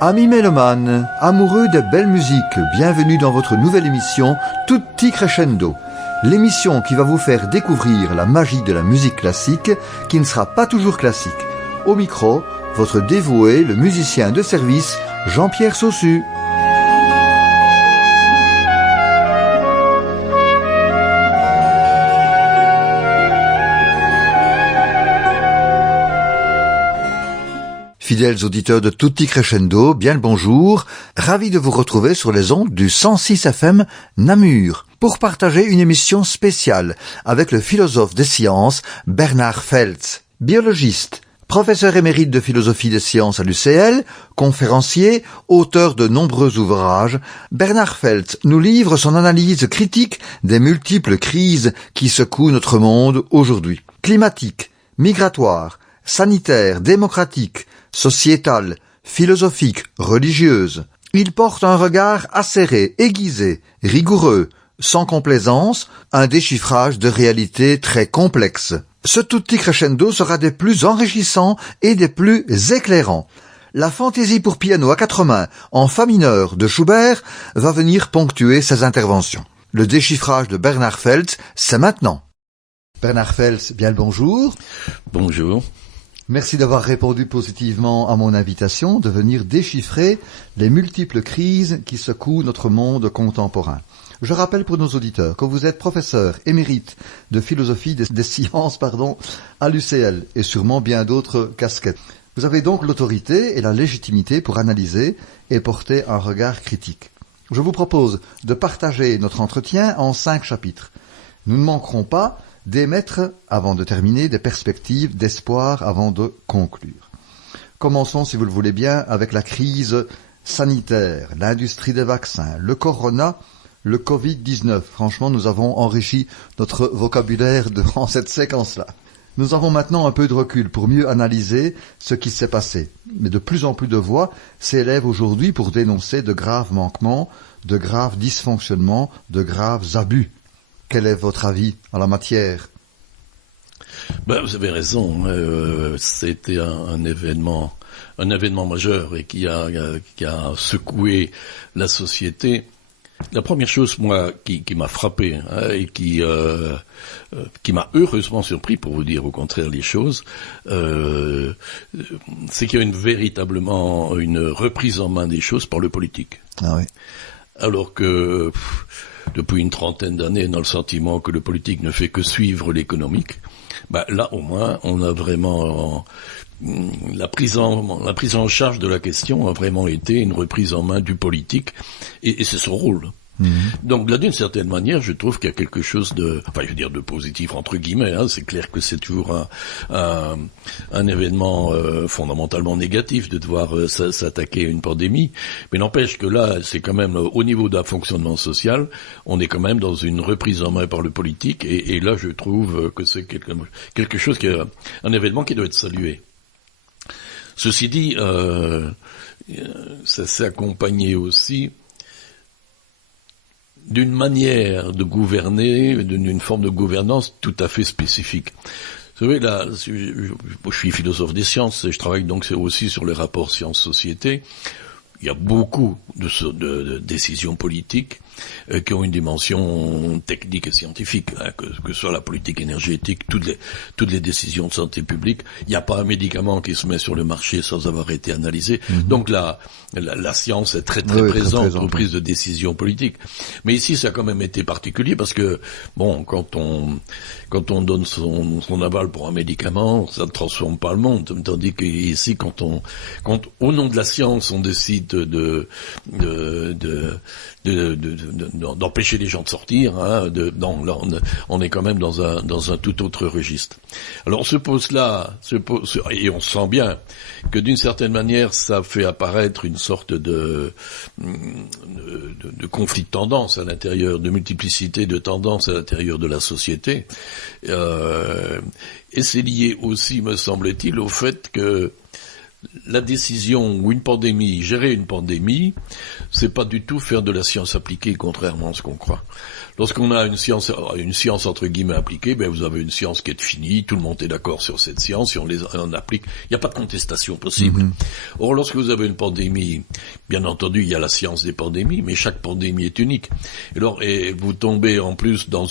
Amis mélomanes, amoureux de belle musique, bienvenue dans votre nouvelle émission Tutti Crescendo. L'émission qui va vous faire découvrir la magie de la musique classique, qui ne sera pas toujours classique. Au micro, votre dévoué, le musicien de service, Jean-Pierre Saussu. Fidèles auditeurs de Tutti Crescendo, bien le bonjour, ravi de vous retrouver sur les ondes du 106 FM Namur pour partager une émission spéciale avec le philosophe des sciences Bernard Feltz, biologiste, professeur émérite de philosophie des sciences à l'UCL, conférencier, auteur de nombreux ouvrages. Bernard Feltz nous livre son analyse critique des multiples crises qui secouent notre monde aujourd'hui. Climatique, migratoire, sanitaire, démocratique, sociétale, philosophique, religieuse. Il porte un regard acéré, aiguisé, rigoureux, sans complaisance, un déchiffrage de réalités très complexes. Ce Tutti Crescendo sera des plus enrichissants et des plus éclairants. La fantaisie pour piano à quatre mains, en fa mineur de Schubert, va venir ponctuer ses interventions. Le déchiffrage de Bernard Feltz, c'est maintenant. Bernard Feltz, bien le bonjour. Bonjour. Merci d'avoir répondu positivement à mon invitation de venir déchiffrer les multiples crises qui secouent notre monde contemporain. Je rappelle pour nos auditeurs que vous êtes professeur émérite de philosophie des sciences à l'UCL et sûrement bien d'autres casquettes. Vous avez donc l'autorité et la légitimité pour analyser et porter un regard critique. Je vous propose de partager notre entretien en 5 chapitres. Nous ne manquerons pas d'émettre, avant de terminer, des perspectives d'espoir avant de conclure. Commençons, si vous le voulez bien, avec la crise sanitaire, l'industrie des vaccins, le corona, le Covid-19. Franchement, nous avons enrichi notre vocabulaire durant cette séquence-là. Nous avons maintenant un peu de recul pour mieux analyser ce qui s'est passé. Mais de plus en plus de voix s'élèvent aujourd'hui pour dénoncer de graves manquements, de graves dysfonctionnements, de graves abus. Quel est votre avis en la matière? Vous avez raison. C'était un événement majeur et qui a secoué la société. La première chose, moi, qui m'a frappé et qui m'a heureusement surpris, pour vous dire au contraire les choses, c'est qu'il y a véritablement une reprise en main des choses par le politique. Ah oui. Alors que depuis une trentaine d'années, on a le sentiment que le politique ne fait que suivre l'économique. Là, au moins, on a vraiment la prise en charge de la question a vraiment été une reprise en main du politique, et c'est son rôle. Mmh. Donc là, d'une certaine manière, je trouve qu'il y a quelque chose de positif entre guillemets. C'est clair que c'est toujours un événement fondamentalement négatif de devoir s'attaquer à une pandémie, mais n'empêche que là, c'est quand même au niveau d'un fonctionnement social, on est quand même dans une reprise en main par le politique, et là, je trouve que c'est quelque chose un événement qui doit être salué. Ceci dit, ça s'est accompagné aussi d'une manière de gouverner, d'une forme de gouvernance tout à fait spécifique. Vous savez, là, je suis philosophe des sciences et je travaille donc aussi sur les rapports sciences-société. Il y a beaucoup de décisions politiques qui ont une dimension technique et scientifique, que ce soit la politique énergétique, toutes les décisions de santé publique. Il n'y a pas un médicament qui se met sur le marché sans avoir été analysé. Mmh. Donc la science est très présente aux prises de décisions politiques. Mais ici, ça a quand même été particulier parce que, quand on donne son aval pour un médicament, ça ne transforme pas le monde. Tandis qu'ici, quand au nom de la science, on décide d'empêcher les gens de sortir, on est quand même dans un tout autre registre. Alors et on sent bien que d'une certaine manière, ça fait apparaître une sorte de conflit de tendances à l'intérieur, de multiplicité de tendances à l'intérieur de la société. Et c'est lié aussi, me semble-t-il, au fait que la décision ou une pandémie, gérer une pandémie, c'est pas du tout faire de la science appliquée, contrairement à ce qu'on croit. Lorsqu'on a une science entre guillemets appliquée, ben vous avez une science qui est finie, tout le monde est d'accord sur cette science, si on applique, il n'y a pas de contestation possible. Or, lorsque vous avez une pandémie, bien entendu, il y a la science des pandémies, mais chaque pandémie est unique. Et vous tombez en plus dans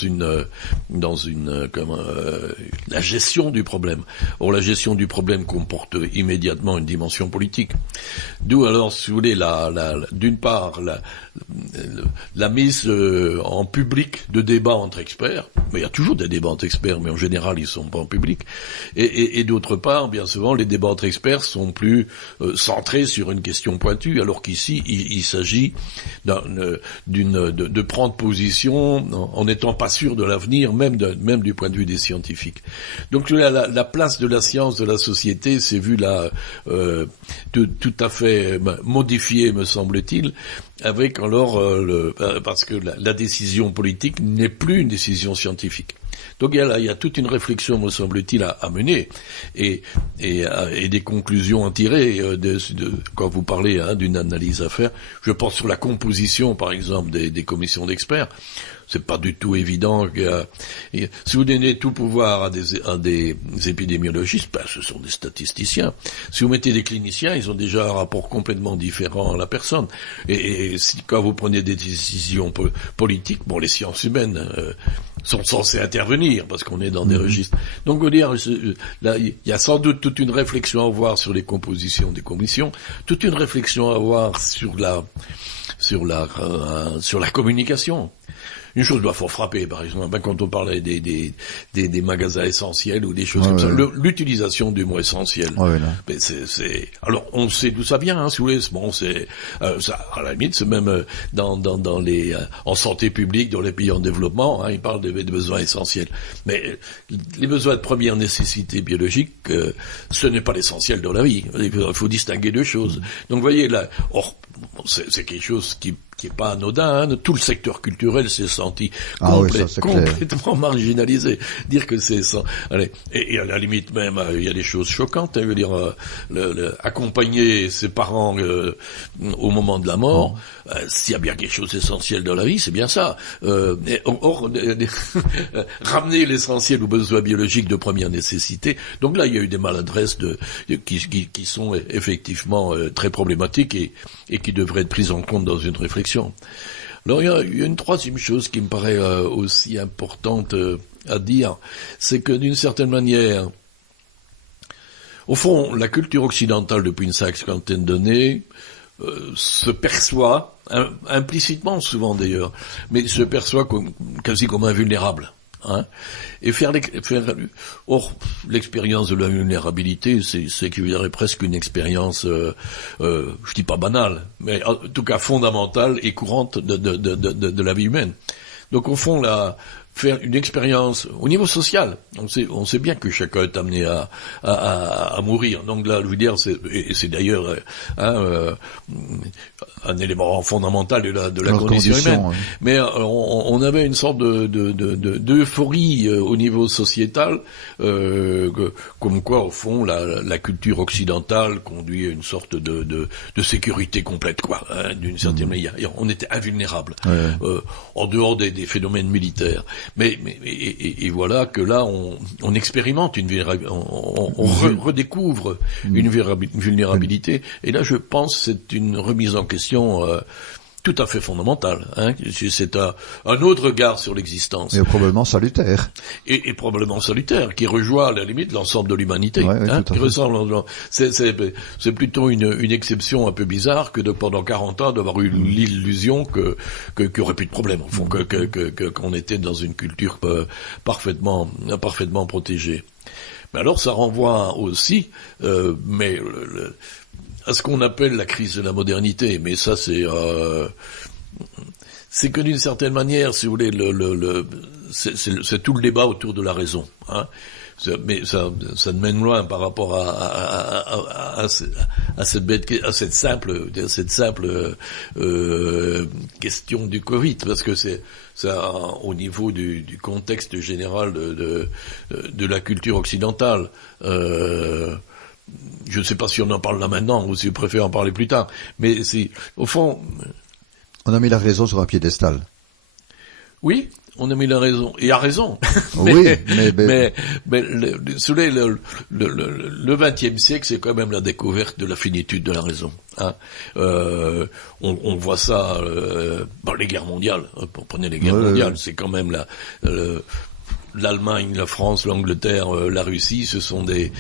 la gestion du problème. Or, la gestion du problème comporte immédiatement une dimension politique. D'où alors, si vous voulez, d'une part, la mise en public de débats entre experts, mais il y a toujours des débats entre experts, mais en général ils sont pas en public, et d'autre part, bien souvent, les débats entre experts sont plus centrés sur une question pointue, alors qu'ici, il s'agit de prendre position en n'étant pas sûr de l'avenir, même du point de vue des scientifiques. Donc la place de la science, de la société, s'est vue là tout à fait modifiée, me semble-t-il, avec alors parce que la décision politique n'est plus une décision scientifique. Donc il y a toute une réflexion, me semble-t-il, à mener et des conclusions à tirer quand vous parlez d'une analyse à faire. Je pense sur la composition, par exemple, des commissions d'experts. C'est pas du tout évident si vous donnez tout pouvoir à des épidémiologistes, ce sont des statisticiens. Si vous mettez des cliniciens, ils ont déjà un rapport complètement différent à la personne. Et quand vous prenez des décisions politiques, les sciences humaines sont censées intervenir parce qu'on est dans des registres. Donc, vous dire, là, il y a sans doute toute une réflexion à avoir sur les compositions des commissions, toute une réflexion à avoir sur la communication. Une chose doit fort frapper, par exemple, quand on parlait des magasins essentiels ou des choses comme ça, l'utilisation du mot essentiel. Mais alors, on sait d'où ça vient, si vous voulez. Bon, ça, à la limite, c'est même dans les en santé publique, dans les pays en développement, ils parlent des besoins essentiels. Mais les besoins de première nécessité biologique, ce n'est pas l'essentiel dans la vie. Il faut distinguer deux choses. Donc, vous voyez là, c'est quelque chose qui est pas anodin, tout le secteur culturel s'est senti complètement marginalisé. Dire que c'est ça. Et à la limite même, il y a des choses choquantes. Je veux dire, accompagner ses parents au moment de la mort, s'il y a bien quelque chose d'essentiel dans la vie, c'est bien ça. Ramener l'essentiel aux besoins biologiques de première nécessité. Donc là, il y a eu des maladresses qui sont effectivement très problématiques et qui devraient être prises en compte dans une réflexion. Alors il y a une troisième chose qui me paraît aussi importante à dire, c'est que d'une certaine manière, au fond, la culture occidentale depuis une cinquantaine d'années se perçoit, implicitement souvent d'ailleurs, mais se perçoit quasi comme invulnérable. Et l'expérience de la vulnérabilité, c'est qu'il y aurait presque une expérience, je dis pas banale, mais en tout cas fondamentale et courante de la vie humaine. Donc au fond, faire une expérience au niveau social. On sait bien que chacun est amené à mourir. Donc là, je veux dire, c'est d'ailleurs un élément fondamental de la condition humaine. Mais on avait une sorte d'euphorie au niveau sociétal, comme quoi, au fond, la culture occidentale conduit à une sorte de sécurité complète, quoi. D'une certaine manière, on était invulnérable, en dehors des phénomènes militaires. Mais voilà que là on expérimente on redécouvre une vulnérabilité, et là je pense que c'est une remise en question tout à fait fondamentale. C'est un autre regard sur l'existence. Et probablement salutaire. Et probablement salutaire, qui rejoint à la limite l'ensemble de l'humanité. C'est plutôt une exception un peu bizarre que pendant 40 ans d'avoir eu l'illusion qu'il n'y aurait plus de problème, au fond, qu'on était dans une culture parfaitement protégée. Mais alors ça renvoie aussi, à ce qu'on appelle la crise de la modernité, mais ça c'est que d'une certaine manière, si vous voulez, c'est tout le débat autour de la raison, mais ça ne mène loin par rapport à cette simple question du Covid, parce que c'est ça au niveau du contexte général de la culture occidentale. je ne sais pas si on en parle là maintenant ou si vous préférez en parler plus tard, mais c'est, au fond... On a mis la raison sur un piédestal. Oui, on a mis la raison, et a raison. Oui, mais le XXe siècle, c'est quand même la découverte de la finitude de la raison. Hein. On voit ça dans les guerres mondiales. Prenez les guerres mondiales, c'est quand même l'Allemagne, la France, l'Angleterre, la Russie, ce sont des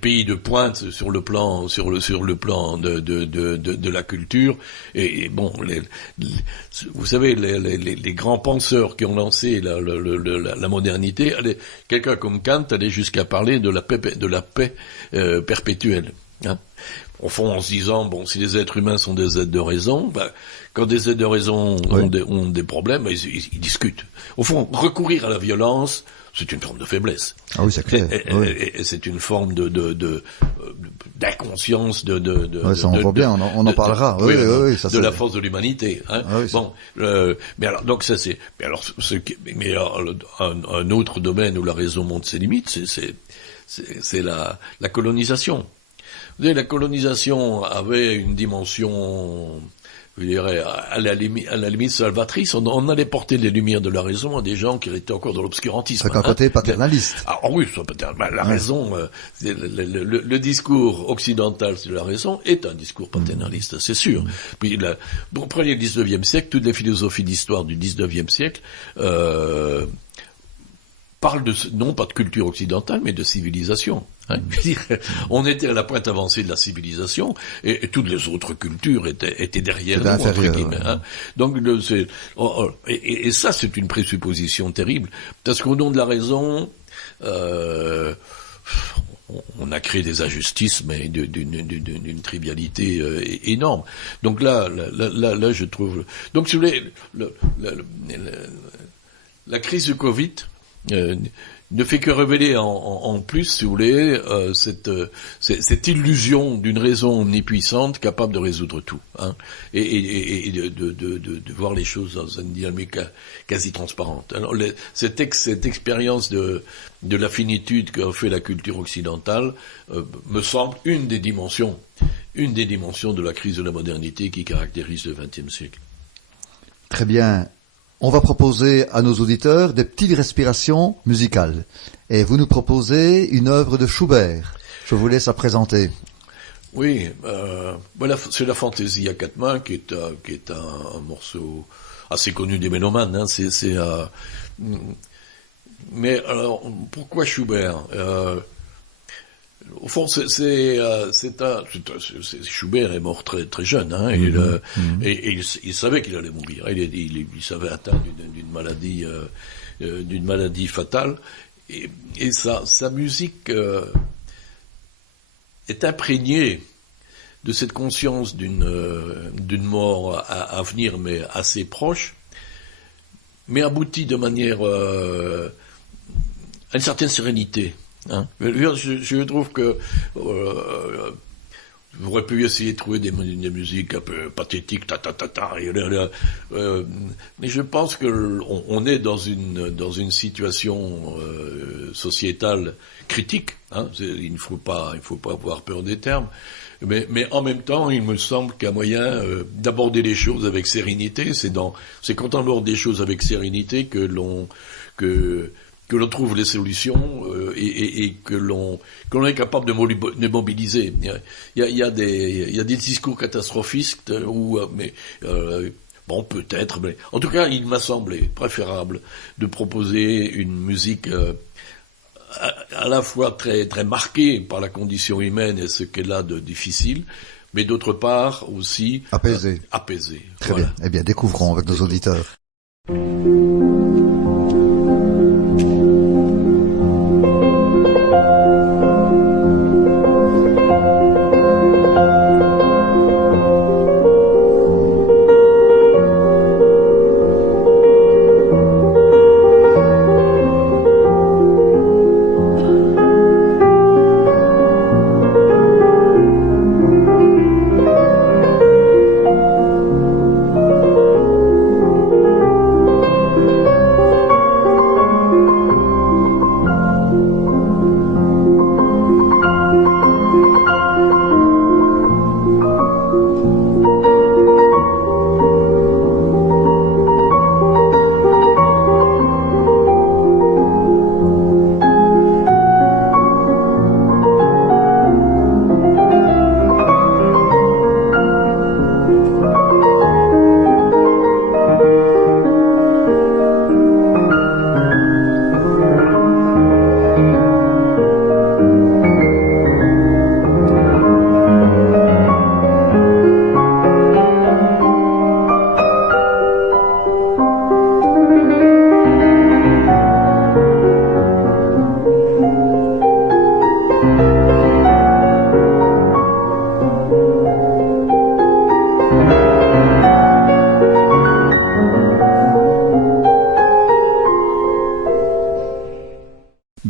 pays de pointe sur le plan de la culture et bon vous savez les grands penseurs qui ont lancé la modernité, quelqu'un comme Kant allait jusqu'à parler de la paix perpétuelle, hein. Au fond, en se disant, bon, si les êtres humains sont des êtres de raison, quand des êtres de raison ont des problèmes, ils discutent. Au fond, recourir à la violence, c'est une forme de faiblesse. Ah oui, c'est clair. Et c'est une forme d'inconscience ça on voit bien, on en parlera. Oui, ça, de la force de l'humanité. Hein. Ah oui, bon, mais alors donc ça c'est. Mais alors, un autre domaine où la raison montre ses limites, c'est la colonisation. Vous savez, la colonisation avait une dimension, je dirais, à la limite salvatrice. On allait porter les lumières de la raison à des gens qui étaient encore dans l'obscurantisme. C'est un côté paternaliste. Ah oui, la raison, le discours occidental sur la raison est un discours paternaliste, c'est sûr. Puis vous prenez le 19e siècle, toutes les philosophies d'histoire du 19e siècle parlent non pas de culture occidentale, mais de civilisation. Hein. On était à la pointe avancée de la civilisation et toutes les autres cultures étaient derrière nous, entre guillemets. Hein. Donc et ça c'est une présupposition terrible parce qu'au nom de la raison, on a créé des injustices mais d'une trivialité énorme. Donc là je trouve. Donc si vous voulez, la crise du Covid ne fait que révéler en plus, si vous voulez, cette illusion d'une raison omnipuissante capable de résoudre tout, hein, et de voir les choses dans une dynamique quasi transparente. Alors cette expérience de la finitude qu'a fait la culture occidentale me semble une des dimensions de la crise de la modernité qui caractérise le XXe siècle. Très bien. On va proposer à nos auditeurs des petites respirations musicales. Et vous nous proposez une œuvre de Schubert. Je vous laisse la présenter. Oui, c'est la Fantaisie à quatre mains qui est un morceau assez connu des mélomanes. Hein. Mais alors, pourquoi Schubert? Au fond, Schubert est mort très très jeune, hein, et il savait qu'il allait mourir. Il savait atteint d'une maladie fatale, et sa musique est imprégnée de cette conscience d'une mort à venir, mais assez proche, mais aboutit de manière à une certaine sérénité. Hein. Je trouve que j'aurais pu essayer de trouver des musiques un peu pathétiques, mais je pense que on est dans une situation sociétale critique. Hein. Il ne faut pas avoir peur des termes. Mais en même temps, il me semble qu'il y a moyen d'aborder les choses avec sérénité. C'est quand on aborde des choses avec sérénité que l'on trouve les solutions et que l'on est capable de mobiliser. Il y a des discours catastrophistes bon, peut-être, mais en tout cas, il m'a semblé préférable de proposer une musique à la fois très très marquée par la condition humaine et ce qu'elle a de difficile, mais d'autre part aussi apaisée. Très bien. Eh bien, découvrons avec nos auditeurs.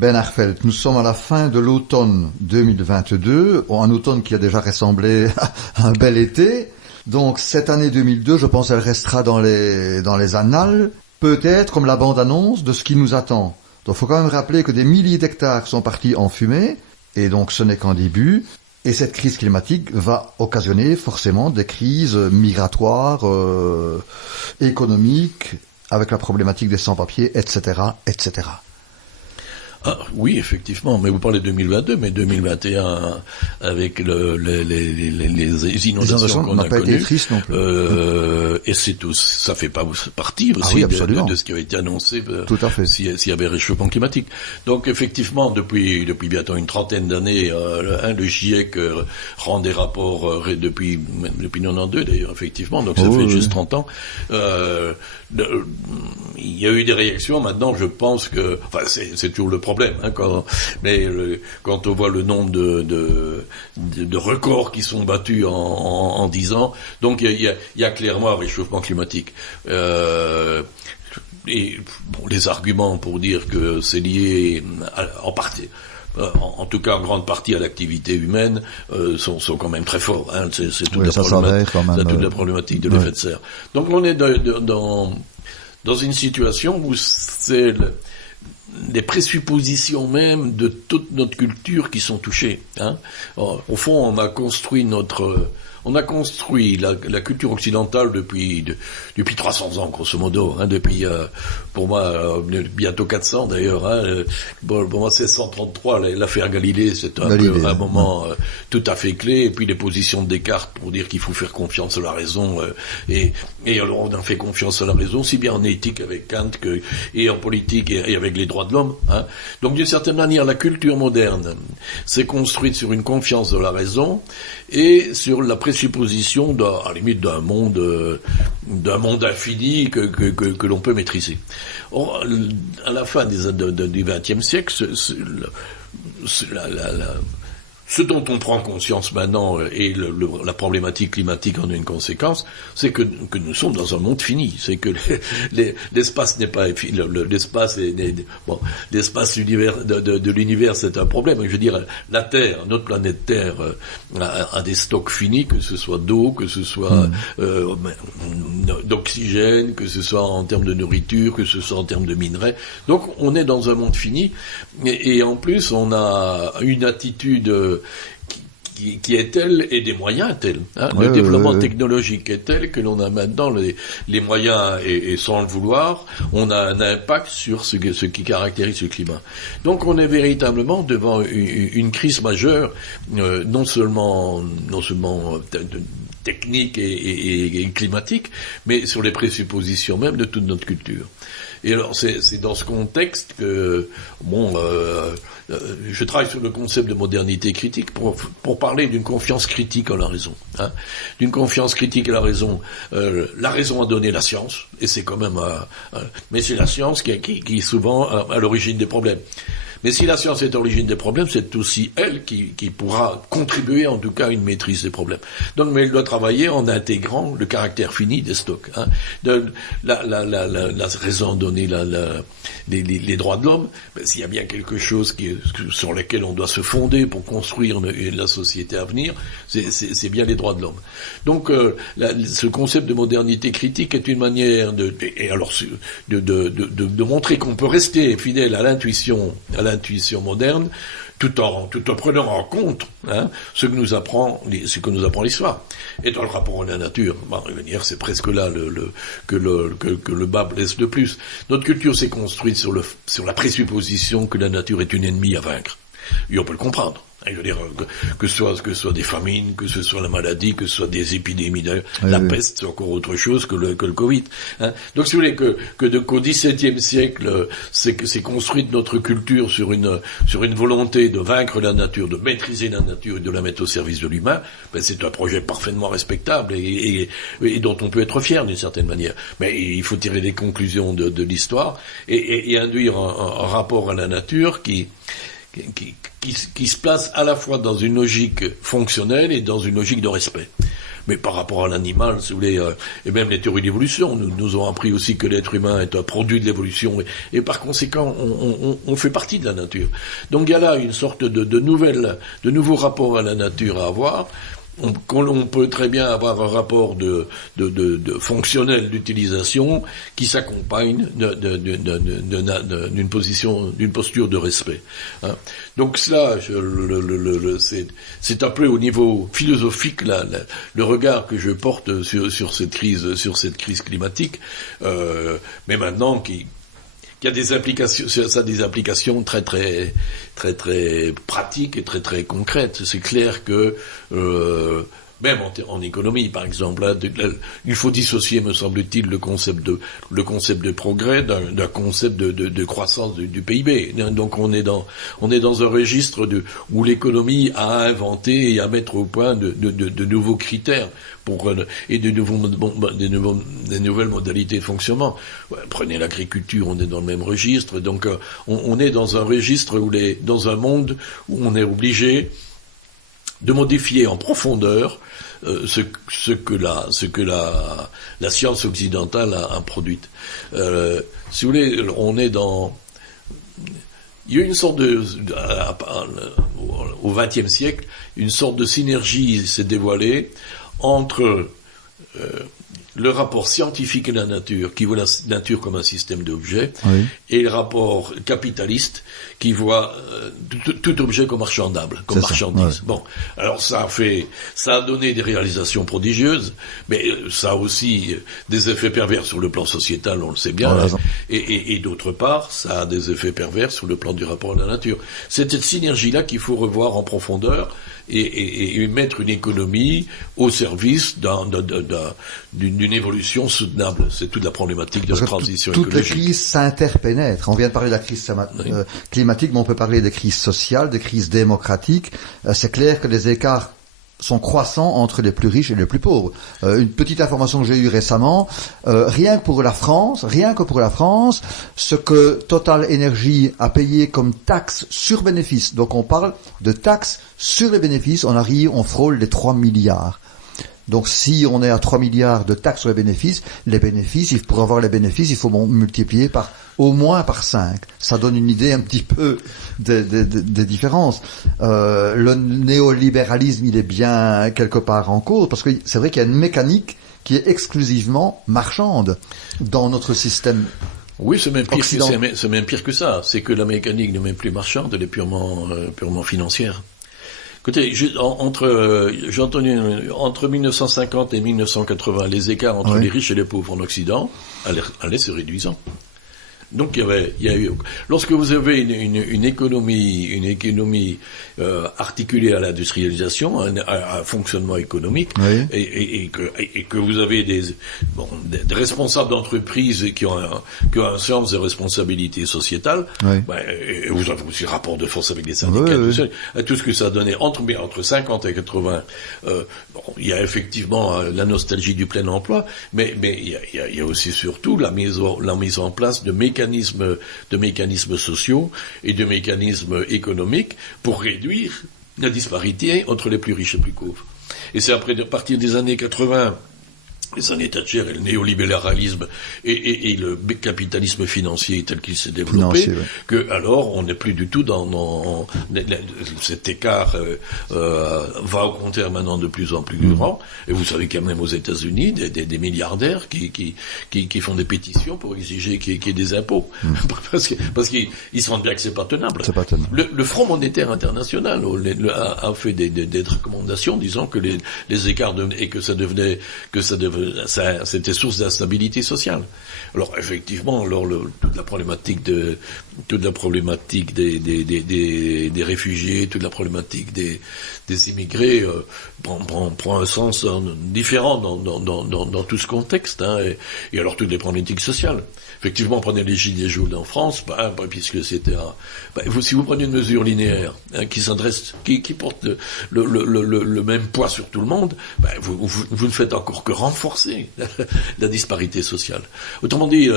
Ben Arfeld, nous sommes à la fin de l'automne 2022, un automne qui a déjà ressemblé à un bel été. Donc cette année 2002, je pense, elle restera dans les annales, peut-être comme la bande-annonce de ce qui nous attend. Donc il faut quand même rappeler que des milliers d'hectares sont partis en fumée, et donc ce n'est qu'un début. Et cette crise climatique va occasionner forcément des crises migratoires, économiques, avec la problématique des sans-papiers, etc., etc. Ah, oui, effectivement, mais vous parlez de 2022, mais 2021, avec les inondations qu'on a connues, triste non plus. Et ça fait pas partie aussi de ce qui a été annoncé. Tout à fait. S'il y avait réchauffement climatique. Donc effectivement, depuis bientôt une trentaine d'années, le GIEC rend des rapports depuis 92 d'ailleurs, effectivement. Donc ça fait juste 30 ans. Il y a eu des réactions. Maintenant, je pense que, enfin, c'est toujours le problème, hein, quand on voit le nombre de records qui sont battus en 10 ans. Donc, il y a clairement un réchauffement climatique. Et bon, les arguments pour dire que c'est lié en partie. En tout cas, en grande partie à l'activité humaine, sont quand même très forts. Hein. C'est toute la problématique de l'effet de serre. Donc, on est dans une situation où c'est les présuppositions même de toute notre culture qui sont touchées. Hein. Au fond, on a construit la culture occidentale depuis 300 ans, grosso modo, hein, depuis, pour moi, bientôt 400 d'ailleurs, hein, pour moi c'est 133, l'affaire Galilée, c'est un moment tout à fait clé, et puis les positions de Descartes pour dire qu'il faut faire confiance à la raison, et alors on a fait confiance à la raison, si bien en éthique avec Kant et en politique et avec les droits de l'homme, hein. Donc d'une certaine manière, la culture moderne s'est construite sur une confiance de la raison, et sur la présupposition à la limite d'un monde infini que l'on peut maîtriser. Or, à la fin du XXe siècle, ce dont on prend conscience maintenant, et la problématique climatique en est une conséquence, c'est que nous sommes dans un monde fini. C'est que l'espace n'est pas fini. L'espace de l'univers, c'est un problème. Je veux dire, la Terre, notre planète Terre, a des stocks finis, que ce soit d'eau, que ce soit d'oxygène, que ce soit en termes de nourriture, que ce soit en termes de minerais. Donc, on est dans un monde fini, et en plus, on a une attitude qui est telle, et des moyens tels. Hein. Le développement technologique est tel que l'on a maintenant les moyens, et sans le vouloir, on a un impact sur ce qui caractérise le climat. Donc on est véritablement devant une crise majeure, non seulement technique et climatique, mais sur les présuppositions même de toute notre culture. Et alors c'est dans ce contexte que je travaille sur le concept de modernité critique pour parler d'une confiance critique en la raison. Hein. D'une confiance critique à la raison. La raison a donné la science, et c'est quand même mais c'est la science qui est souvent à l'origine des problèmes. Mais si la science est à l'origine des problèmes, c'est aussi elle qui pourra contribuer en tout cas à une maîtrise des problèmes. Donc, mais elle doit travailler en intégrant le caractère fini des stocks. Hein. La raison donnée, les droits de l'homme, s'il y a bien quelque chose sur lequel on doit se fonder pour construire la société à venir, c'est bien les droits de l'homme. Donc, ce concept de modernité critique est une manière de montrer qu'on peut rester fidèle à l'intuition moderne, tout en prenant en compte ce que nous apprend l'histoire. Et dans le rapport à la nature, c'est presque là que le bas blesse le plus. Notre culture s'est construite sur la présupposition que la nature est une ennemie à vaincre. Et on peut le comprendre. Je veux dire, que ce soit des famines, que ce soit la maladie, que ce soit des épidémies. La peste, c'est encore autre chose que le Covid. Hein. Donc, si vous voulez qu'au XVIIe siècle, c'est construite notre culture sur une volonté de vaincre la nature, de maîtriser la nature et de la mettre au service de l'humain, c'est un projet parfaitement respectable et dont on peut être fier d'une certaine manière. Mais il faut tirer les conclusions de l'histoire et induire un rapport à la nature qui se place à la fois dans une logique fonctionnelle et dans une logique de respect. mais par rapport à l'animal, si vous voulez, et même les théories d'évolution nous ont appris aussi que l'être humain est un produit de l'évolution, et par conséquent, on fait partie de la nature. Donc il y a là une sorte de nouveau rapport à la nature à avoir. On peut très bien avoir un rapport de fonctionnel d'utilisation qui s'accompagne d'une posture de respect. Hein. Donc cela, c'est un peu au niveau philosophique le regard que je porte sur cette crise climatique. Mais maintenant qui a des applications, ça a des applications très pratiques et très concrètes. C'est clair que même en économie, par exemple, hein, il faut dissocier, me semble-t-il, le concept de progrès d'un concept de croissance du PIB. Donc on est dans un registre où l'économie a inventé et à mettre au point de nouveaux critères et des nouvelles modalités de fonctionnement. Ouais, prenez l'agriculture, on est dans le même registre. Donc on est dans un registre dans un monde où on est obligé de modifier en profondeur ce que la science occidentale a produit. Si vous voulez, il y a une sorte au XXe siècle, une sorte de synergie s'est dévoilée entre le rapport scientifique et la nature, qui voit la nature comme un système d'objets, oui, et le rapport capitaliste, qui voit tout objet comme marchandable, comme marchandise. Ouais. Bon, alors ça a donné des réalisations prodigieuses, mais ça a aussi des effets pervers sur le plan sociétal, on le sait bien, hein, et d'autre part, ça a des effets pervers sur le plan du rapport à la nature. C'est cette synergie-là qu'il faut revoir en profondeur et mettre une économie au service d'une évolution soutenable. C'est toute la problématique de la transition écologique. Toutes les crises s'interpénètrent. On vient de parler de la crise climatique, mais on peut parler des crises sociales, des crises démocratiques. C'est clair que les écarts sont croissants entre les plus riches et les plus pauvres. Une petite information que j'ai eue récemment, rien que pour la France, ce que Total Energy a payé comme taxe sur bénéfice, donc on parle de taxes sur les bénéfices, on frôle les 3 milliards. Donc si on est à 3 milliards de taxes sur les bénéfices, pour avoir les bénéfices, il faut multiplier au moins par 5. Ça donne une idée un petit peu des différences. Le néolibéralisme, il est bien quelque part en cause, parce que c'est vrai qu'il y a une mécanique qui est exclusivement marchande dans notre système. Oui, c'est même pire que ça. C'est que la mécanique n'est même plus marchande, elle est purement financière. Écoutez, j'ai entendu entre 1950 et 1980, les écarts entre les riches et les pauvres en Occident allaient se réduisant. Donc il y a eu, lorsque vous avez une économie articulée à l'industrialisation, à un fonctionnement économique, et que vous avez des responsables d'entreprises qui ont un sens de responsabilité sociétale, et vous avez aussi le rapport de force avec les syndicats, tout ce que ça a donné entre 50 et 80, il y a effectivement la nostalgie du plein emploi, mais il y a aussi surtout la mise en place de mécanismes sociaux et de mécanismes économiques pour réduire la disparité entre les plus riches et les plus pauvres. Et c'est à partir des années 80, les années Thatcher et le néolibéralisme et le capitalisme financier tel qu'il s'est développé, que alors on n'est plus du tout dans cet écart va au contraire maintenant de plus en plus grand. Et vous savez qu'il y a même aux États-Unis des milliardaires qui font des pétitions pour exiger qu'il y ait des impôts parce qu'ils sentent bien que c'est pas tenable. Le Front monétaire international a fait des recommandations disant que les écarts et que c'était source d'instabilité sociale. Alors effectivement, toute la problématique des réfugiés, toute la problématique des immigrés prend un sens différent dans tout ce contexte, hein, et alors toutes les problématiques sociales. Effectivement, prenez les gilets jaunes en France, puisque c'était si vous prenez une mesure linéaire qui s'adresse, qui porte le même poids sur tout le monde, vous ne faites encore que renforcer la disparité sociale. Autrement dit,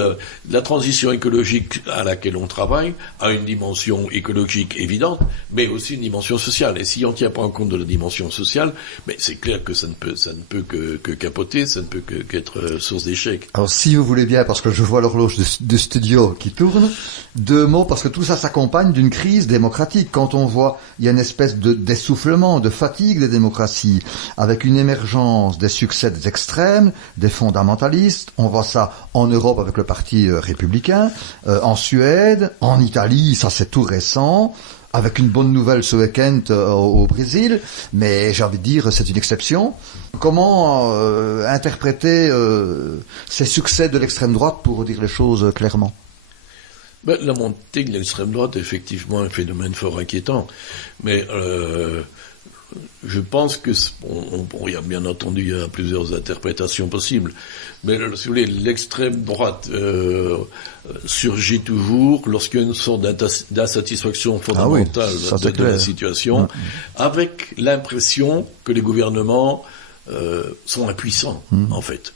la transition écologique à laquelle on travaille a une dimension écologique évidente, mais aussi une dimension sociale. Et si on ne tient pas en compte de la dimension sociale, c'est clair que ça ne peut que capoter, ça ne peut qu'être source d'échec. Alors si vous voulez bien, parce que je vois l'horloge du studio qui tourne, 2 mots, parce que tout ça s'accompagne d'une crise démocratique. Quand on voit, il y a une espèce d'essoufflement, de fatigue des démocraties, avec une émergence des succès des extrêmes, des fondamentalistes. On voit ça en Europe avec le parti républicain, en Suède, en Italie, ça c'est tout récent, avec une bonne nouvelle ce week-end au Brésil, mais j'ai envie de dire c'est une exception. Comment interpréter ces succès de l'extrême droite, pour dire les choses clairement? La montée de l'extrême droite est effectivement un phénomène fort inquiétant, mais je pense que il y a bien entendu il y a plusieurs interprétations possibles, mais si vous voulez, l'extrême droite surgit toujours lorsqu'il y a une sorte d'insatisfaction fondamentale de la situation, avec l'impression que les gouvernements sont impuissants, en fait.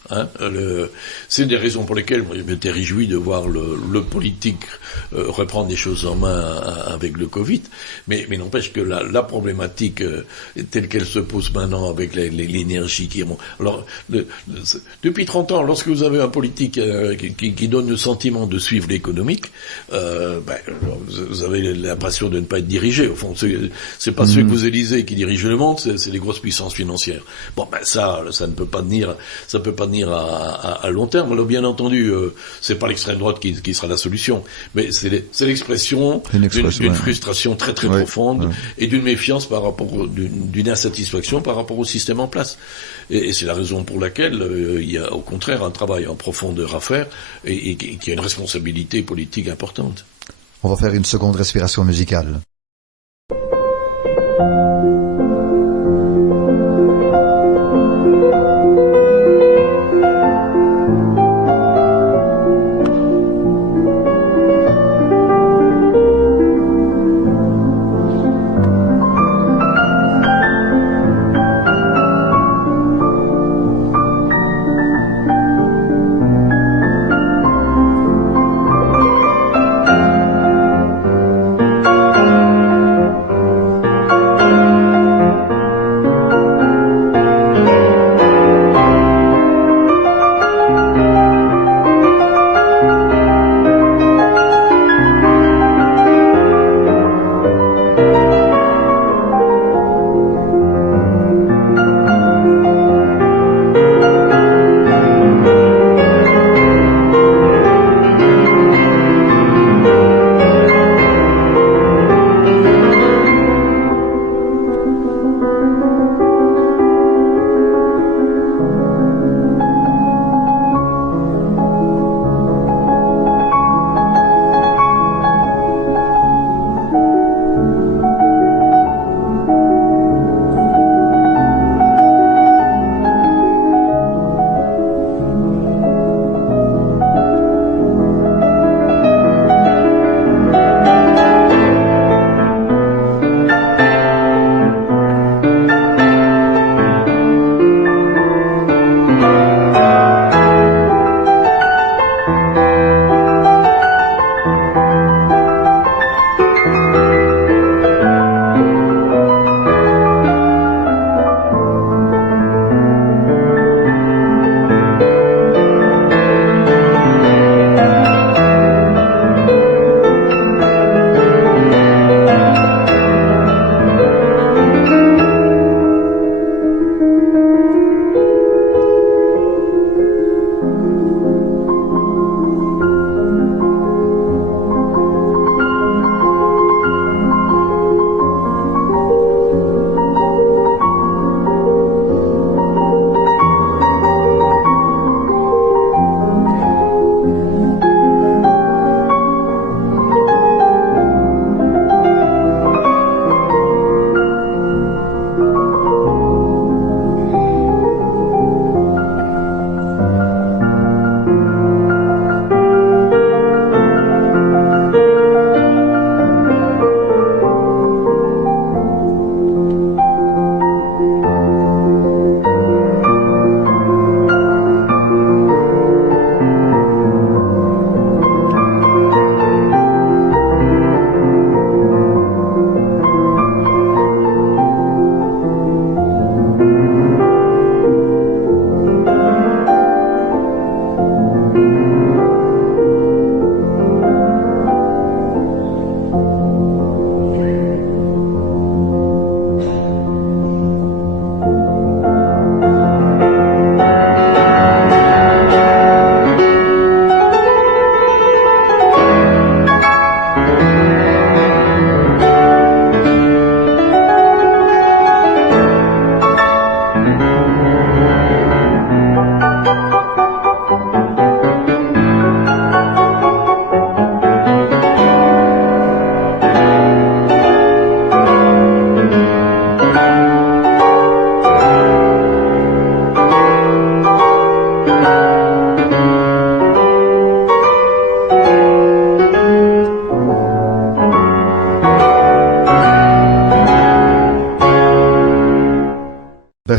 C'est des raisons pour lesquelles je m'étais réjoui de voir le politique reprendre des choses en main avec le Covid, mais n'empêche que la problématique telle qu'elle se pose maintenant avec l'énergie qui est... Alors, depuis 30 ans, lorsque vous avez un politique qui donne le sentiment de suivre l'économique, vous avez l'impression de ne pas être dirigé. Au fond, c'est pas ceux que vous élisez qui dirigent le monde, c'est les grosses puissances financières. Ça ne peut pas tenir, ça peut pas tenir à long terme. Alors, bien entendu, c'est pas l'extrême droite qui sera la solution, mais c'est l'expression d'une frustration très très profonde et d'une méfiance d'une insatisfaction par rapport au système en place. Et c'est la raison pour laquelle il y a au contraire un travail en profondeur à faire et qui a une responsabilité politique importante. On va faire une seconde respiration musicale.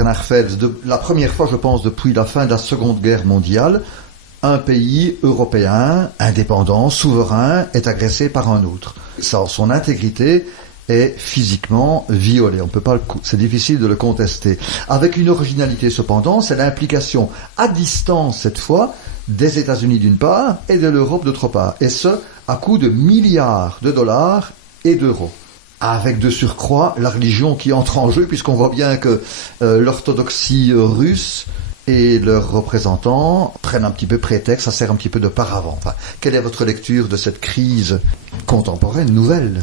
Bernard Fels, la première fois, je pense, depuis la fin de la Seconde Guerre mondiale, un pays européen, indépendant, souverain, est agressé par un autre. Son intégrité est physiquement violée. On peut pas, c'est difficile de le contester. Avec une originalité cependant, c'est l'implication à distance cette fois des États-Unis d'une part et de l'Europe d'autre part. Et ce, à coût de milliards de dollars et d'euros. Avec de surcroît la religion qui entre en jeu, puisqu'on voit bien que l'orthodoxie russe et leurs représentants prennent un petit peu prétexte, ça sert un petit peu de paravent. Enfin, quelle est votre lecture de cette crise contemporaine, nouvelle ?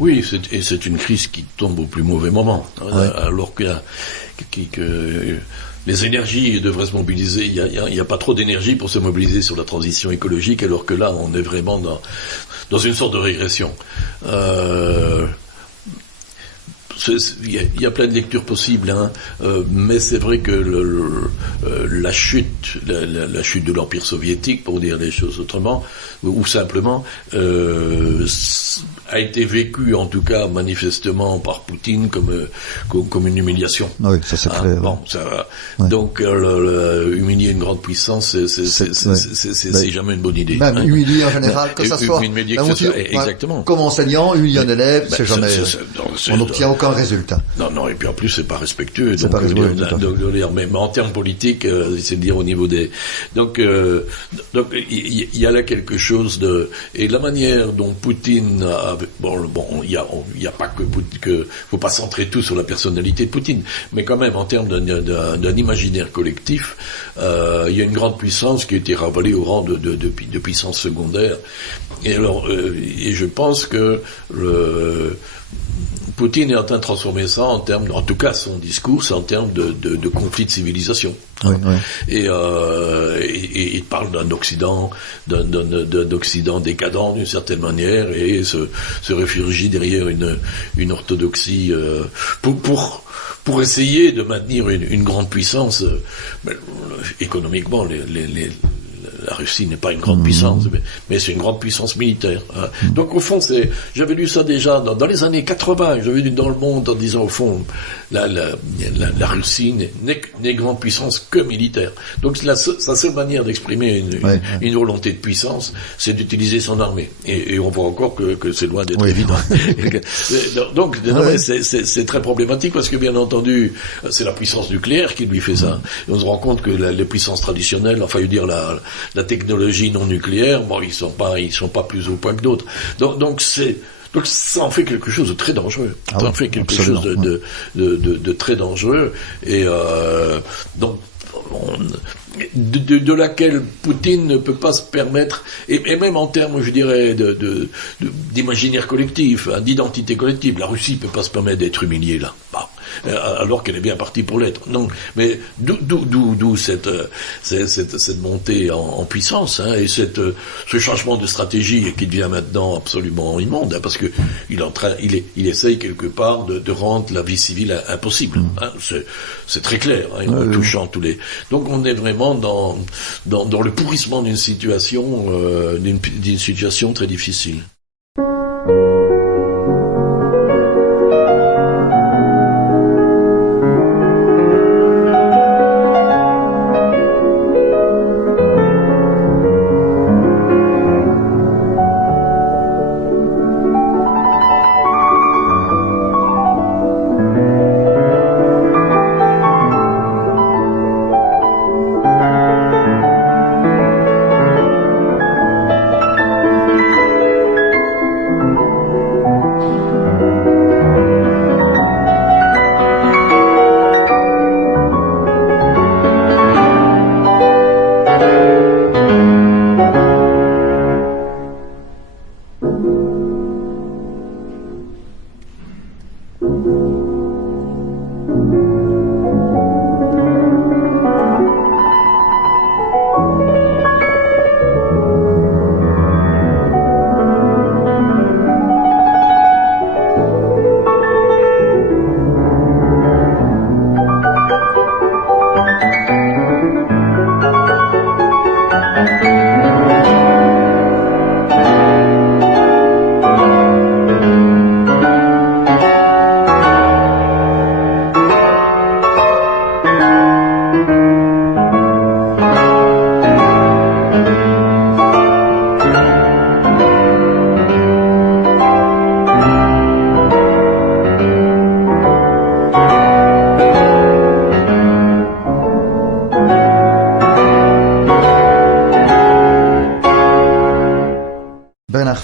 Oui, c'est une crise qui tombe au plus mauvais moment, ouais. Alors que les énergies devraient se mobiliser. Il y a pas trop d'énergie pour se mobiliser sur la transition écologique, alors que là, on est vraiment dans une sorte de régression. Il y a plein de lectures possibles, hein, mais c'est vrai que la chute de l'Empire soviétique, pour dire les choses autrement, ou simplement, a été vécue, en tout cas manifestement par Poutine, comme une humiliation. Oui, ça c'est clair. Bon, ouais. Donc humilier une grande puissance, c'est jamais une bonne idée. Même humilier en général, que ça soit. Exactement. Comme enseignant, humilier un élève, c'est jamais. On n'obtient aucun résultat. Non, et puis en plus c'est pas respectueux. C'est pas respectueux. Mais en termes politiques, c'est de dire au niveau des. Donc il y a là quelque chose de. Et la manière dont Poutine il y a pas que faut pas centrer tout sur la personnalité de Poutine, mais quand même en termes d'un imaginaire collectif, il y a une grande puissance qui a été ravalée au rang de puissance secondaire. Et alors, et je pense que Poutine est en train de transformer ça en termes, en tout cas son discours, c'est en termes de conflit de civilisation. Oui, oui. Et il parle d'un Occident décadent d'une certaine manière et se réfugie derrière une orthodoxie pour essayer de maintenir une grande puissance. Économiquement, la Russie n'est pas une grande puissance, mais c'est une grande puissance militaire. Hein. Donc au fond, j'avais lu ça déjà dans les années 80, j'avais lu dans Le Monde en disant au fond, la Russie n'est grande puissance que militaire. Donc sa seule manière d'exprimer une volonté de puissance, c'est d'utiliser son armée. Et on voit encore que c'est loin d'être évident. Donc c'est très problématique parce que bien entendu, c'est la puissance nucléaire qui lui fait ça. Et on se rend compte que les puissances traditionnelles, enfin je veux dire la technologie non nucléaire, ils sont pas plus au point que d'autres. Donc ça en fait quelque chose de très dangereux. Ça en fait quelque chose de très dangereux. Et donc de laquelle Poutine ne peut pas se permettre, et même en termes, je dirais, d'imaginaire collectif, hein, d'identité collective, la Russie ne peut pas se permettre d'être humiliée là. Alors qu'elle est bien partie pour l'être. Donc, mais d'où cette montée en puissance, hein, et ce changement de stratégie qui devient maintenant absolument immonde, hein, parce que il essaye quelque part de rendre la vie civile impossible. Hein, c'est très clair, hein, en touchant tous les. Donc on est vraiment dans le pourrissement d'une situation très difficile.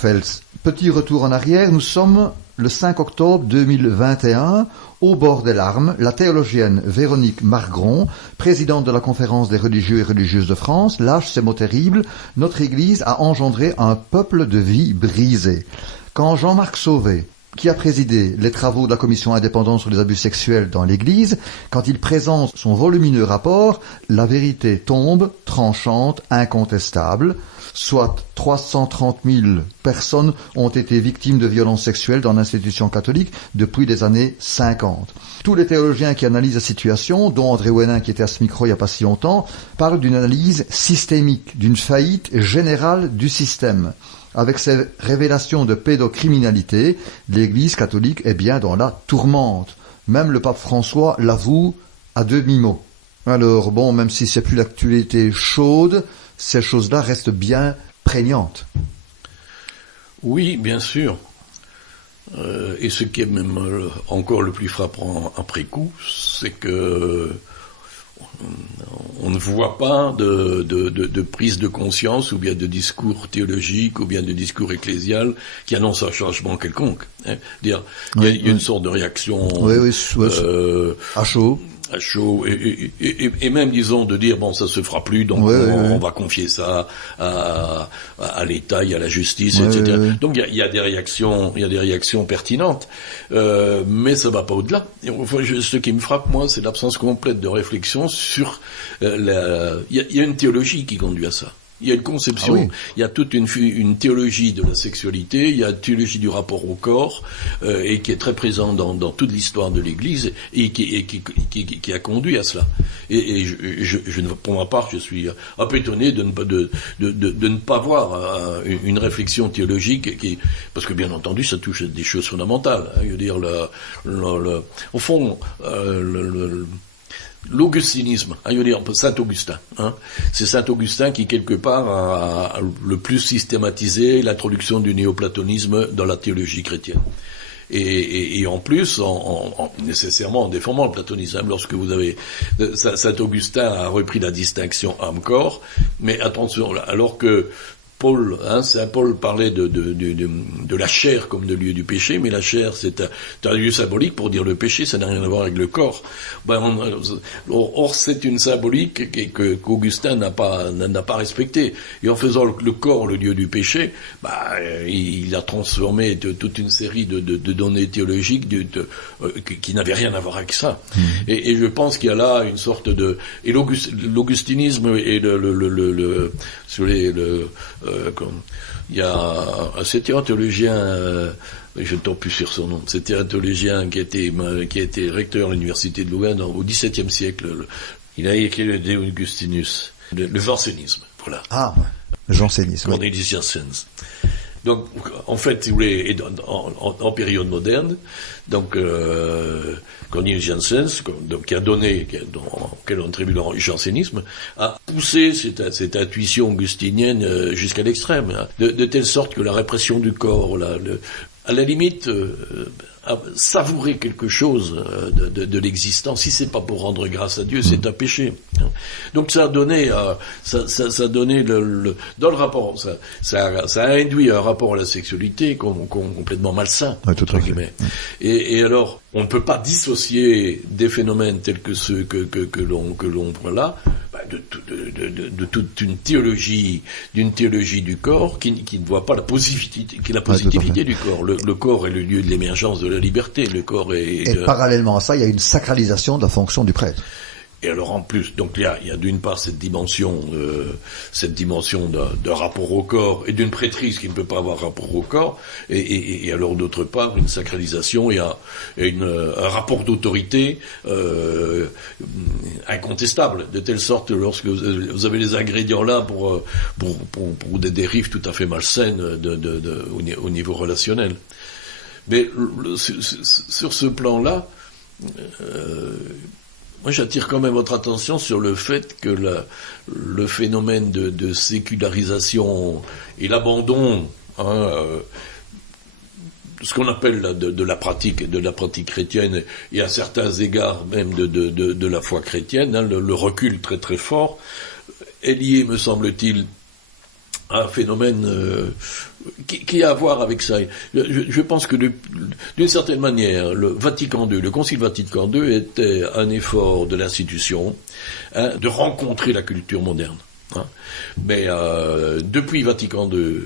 Fels. Petit retour en arrière, nous sommes le 5 octobre 2021, au bord des larmes. La théologienne Véronique Margron, présidente de la Conférence des religieux et religieuses de France, lâche ces mots terribles: notre Église a engendré un peuple de vie brisée. Quand Jean-Marc Sauvé, qui a présidé les travaux de la commission indépendante sur les abus sexuels dans l'Église, quand il présente son volumineux rapport, la vérité tombe, tranchante, incontestable. Soit 330 000 personnes ont été victimes de violences sexuelles dans l'institution catholique depuis les années 50. Tous les théologiens qui analysent la situation, dont André Ouénin qui était à ce micro il n'y a pas si longtemps, parlent d'une analyse systémique, d'une faillite générale du système. Avec ces révélations de pédocriminalité, l'Église catholique est bien dans la tourmente. Même le pape François l'avoue à demi-mot. Alors bon, même si c'est plus l'actualité chaude, ces choses-là restent bien prégnantes. Oui, bien sûr. Et ce qui est même encore le plus frappant après coup, c'est que on ne voit pas de prise de conscience ou bien de discours théologique ou bien de discours ecclésial qui annonce un changement quelconque. Hein. Il y a une sorte de réaction à chaud. À chaud, et même, disons, de dire, bon, ça se fera plus, donc on va confier ça à l'État et à la justice, etc. Donc il y a des réactions pertinentes, mais ça va pas au-delà. Ce qui me frappe, moi, c'est l'absence complète de réflexion sur il y a une théologie qui conduit à ça. Il y a une conception, il y a toute une théologie de la sexualité, il y a une théologie du rapport au corps, et qui est très présente dans toute l'histoire de l'Église, et qui a conduit à cela. Et pour ma part, je suis un peu étonné de ne pas voir une réflexion théologique parce que bien entendu, ça touche à des choses fondamentales. Hein, je veux dire, au fond, l'augustinisme, je veux dire, Saint-Augustin. Hein. C'est Saint-Augustin qui, quelque part, a le plus systématisé l'introduction du néoplatonisme dans la théologie chrétienne. Et en plus, nécessairement en déformant le platonisme. Lorsque vous avez... Saint-Augustin a repris la distinction âme-corps, mais attention, alors que Saint Paul parlait de la chair comme de lieu du péché, mais la chair c'est un lieu symbolique pour dire le péché, ça n'a rien à voir avec le corps. Or c'est une symbolique qu'Augustin n'a pas respectée. Et en faisant le corps le lieu du péché, il a transformé toute une série de données théologiques qui n'avaient rien à voir avec ça. Et je pense qu'il y a là une sorte de... Et l'augustinisme et c'était un théologien, je ne tombe plus sur son nom, c'était un théologien qui a été recteur à l'université de Louvain au XVIIe siècle. Il a écrit le De Augustinus, le jansénisme, voilà. Ah, le jansénisme. Cornelius Janssens. Donc, en fait, si vous voulez, en période moderne, donc Cornelius Janssens, qui a donné, auquel on attribue le jansénisme, a poussé cette intuition augustinienne jusqu'à l'extrême, hein, de telle sorte que la répression du corps, à la limite, savourer quelque chose de l'existence, si c'est pas pour rendre grâce à Dieu, c'est un péché. Donc ça a donné, dans le rapport, ça a induit un rapport à la sexualité complètement malsain, entre guillemets. Et alors, on ne peut pas dissocier des phénomènes tels que ceux que l'on voit là, de toute une théologie, d'une théologie du corps qui ne voit pas la positivité du corps. Le corps est le lieu de l'émergence de la liberté. Le corps et parallèlement à ça, il y a une sacralisation de la fonction du prêtre. Et alors en plus, donc il y a d'une part cette dimension d'un rapport au corps et d'une prêtrise qui ne peut pas avoir rapport au corps, et alors d'autre part une sacralisation et un rapport d'autorité incontestable, de telle sorte que lorsque vous avez les ingrédients là pour des dérives tout à fait malsaines au niveau relationnel. Mais sur ce plan-là, moi, j'attire quand même votre attention sur le fait que le phénomène de sécularisation et l'abandon, ce qu'on appelle de la pratique chrétienne, et à certains égards même de la foi chrétienne, le recul très très fort, est lié, me semble-t-il, à un phénomène qui a à voir avec ça. Je pense que d'une certaine manière, le Concile Vatican II était un effort de l'institution de rencontrer la culture moderne. Mais depuis Vatican II,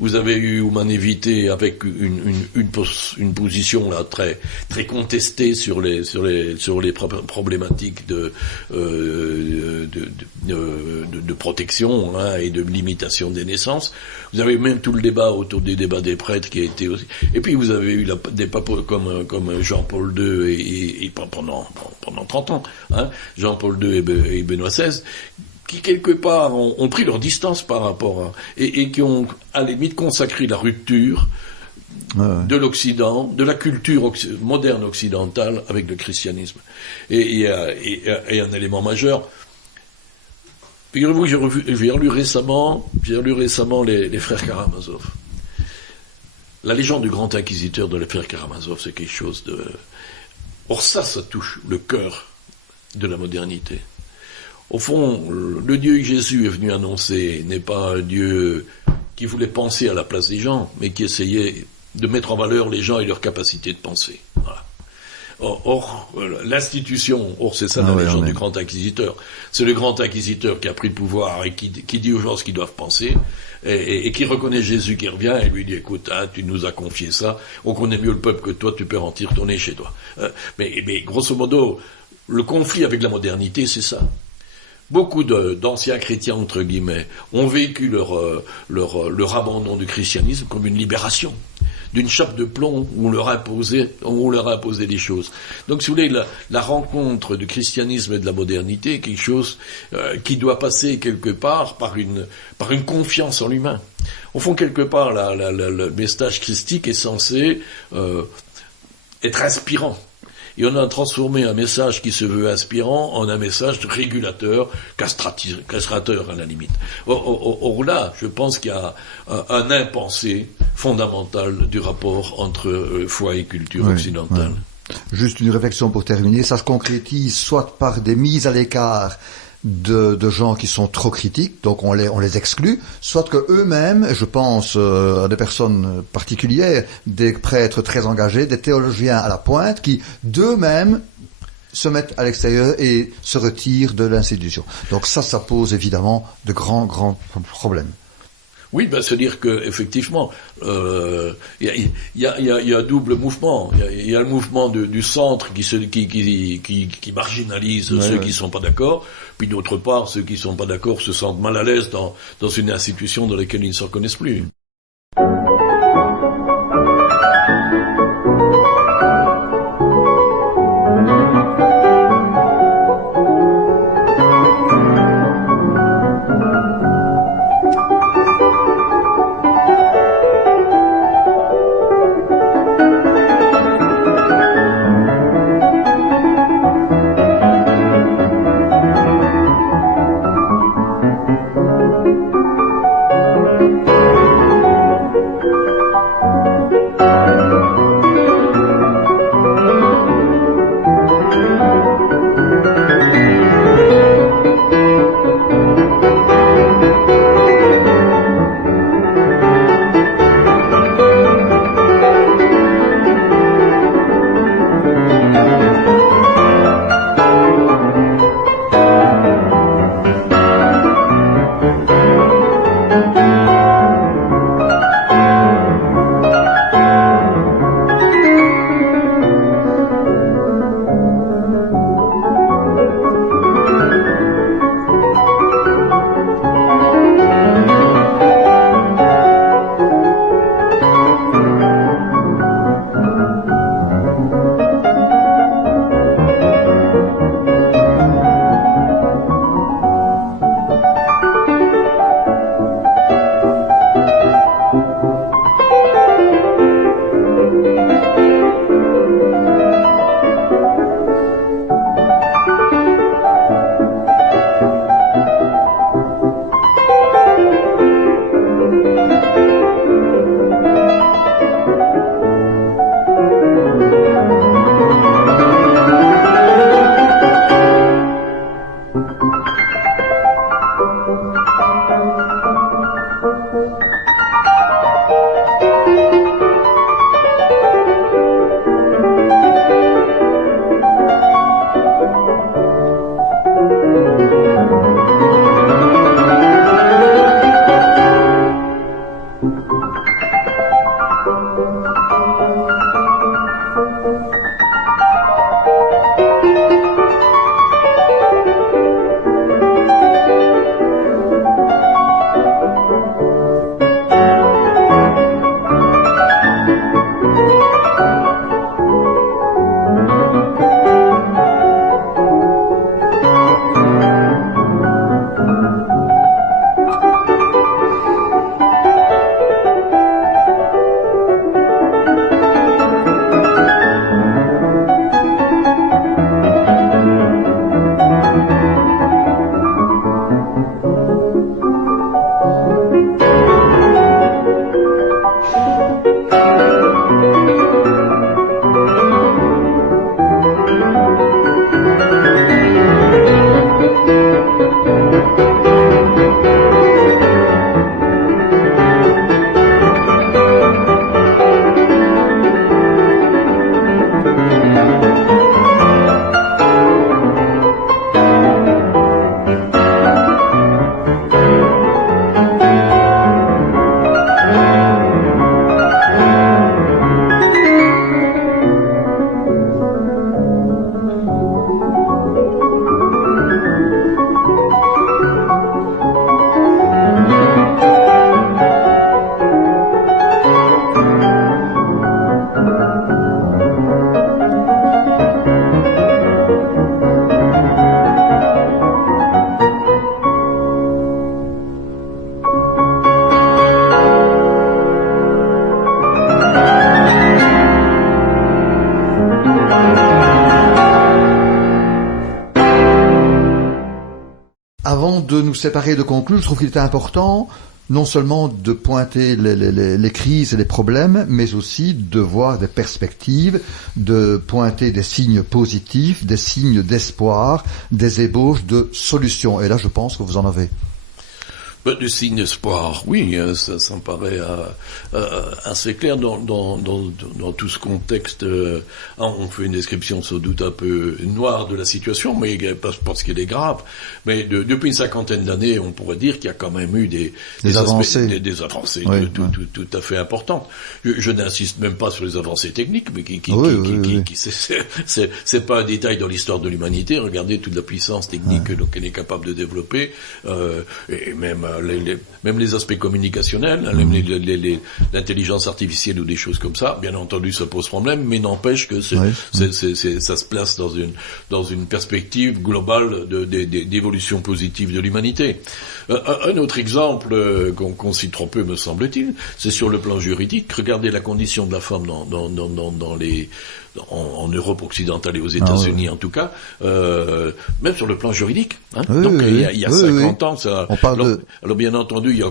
vous avez eu Humanevite avec une position là très très contestée sur les problématiques de protection et de limitation des naissances. Vous avez même tout le débat autour du débat des prêtres qui a été aussi. Et puis vous avez eu des papes comme Jean-Paul II et pendant 30 ans, Jean-Paul II et Benoît XVI, qui quelque part ont pris leur distance par rapport et qui ont à la limite consacré la rupture de l'Occident, de la culture moderne occidentale avec le christianisme. Et un élément majeur. Figurez-vous que j'ai relu récemment les frères Karamazov. La légende du grand inquisiteur de les frères Karamazov, c'est quelque chose de... Or ça touche le cœur de la modernité. Au fond, le Dieu que Jésus est venu annoncer n'est pas un Dieu qui voulait penser à la place des gens, mais qui essayait de mettre en valeur les gens et leur capacité de penser. Voilà. Or, l'institution, c'est ça la légende du grand inquisiteur. C'est le grand inquisiteur qui a pris le pouvoir et qui dit aux gens ce qu'ils doivent penser, et qui reconnaît Jésus qui revient et lui dit, écoute, tu nous as confié ça, on connaît mieux le peuple que toi, tu peux retourner chez toi. Mais grosso modo, le conflit avec la modernité, c'est ça. Beaucoup d'anciens chrétiens, entre guillemets, ont vécu leur abandon du christianisme comme une libération, d'une chape de plomb où on leur a imposé des choses. Donc, si vous voulez, la rencontre du christianisme et de la modernité est quelque chose qui doit passer quelque part par une confiance en l'humain. Au fond, quelque part, le message christique est censé être inspirant. Et on a transformé un message qui se veut inspirant en un message régulateur, castrateur à la limite. Or là, je pense qu'il y a un impensé fondamental du rapport entre foi et culture occidentale. Ouais. Juste une réflexion pour terminer, ça se concrétise soit par des mises à l'écart de gens qui sont trop critiques, donc on les exclut, soit que eux-mêmes, je pense à des personnes particulières, des prêtres très engagés, des théologiens à la pointe, qui d'eux-mêmes se mettent à l'extérieur et se retirent de l'institution. Donc ça pose évidemment de grands problèmes. Oui, c'est-à-dire que effectivement, il y a un double mouvement. Il y a le mouvement du centre qui marginalise ceux qui sont pas d'accord, puis d'autre part, ceux qui sont pas d'accord se sentent mal à l'aise dans une institution dans laquelle ils ne se reconnaissent plus. Avant de nous séparer et de conclure, je trouve qu'il était important non seulement de pointer les crises et les problèmes, mais aussi de voir des perspectives, de pointer des signes positifs, des signes d'espoir, des ébauches de solutions. Et là, je pense que vous en avez. Du signe d'espoir, oui, ça me paraît assez clair dans tout ce contexte. On fait une description sans doute un peu noire de la situation, mais pas parce qu'elle est grave. Mais depuis une cinquantaine d'années, on pourrait dire qu'il y a quand même eu des avancées, des avancées oui, tout à fait importantes. Je n'insiste même pas sur les avancées techniques, mais c'est pas un détail dans l'histoire de l'humanité. Regardez toute la puissance technique qu'elle est capable de développer, et même les aspects communicationnels, l'intelligence artificielle ou des choses comme ça, bien entendu ça pose problème, mais n'empêche que ça se place dans une perspective globale d'évolution positive de l'humanité. Un autre exemple qu'on cite trop peu, me semble-t-il, c'est sur le plan juridique. Regardez la condition de la femme en Europe occidentale et aux États-Unis en tout cas, même sur le plan juridique. Donc il y a 50 ans, ça. Alors bien entendu, il y a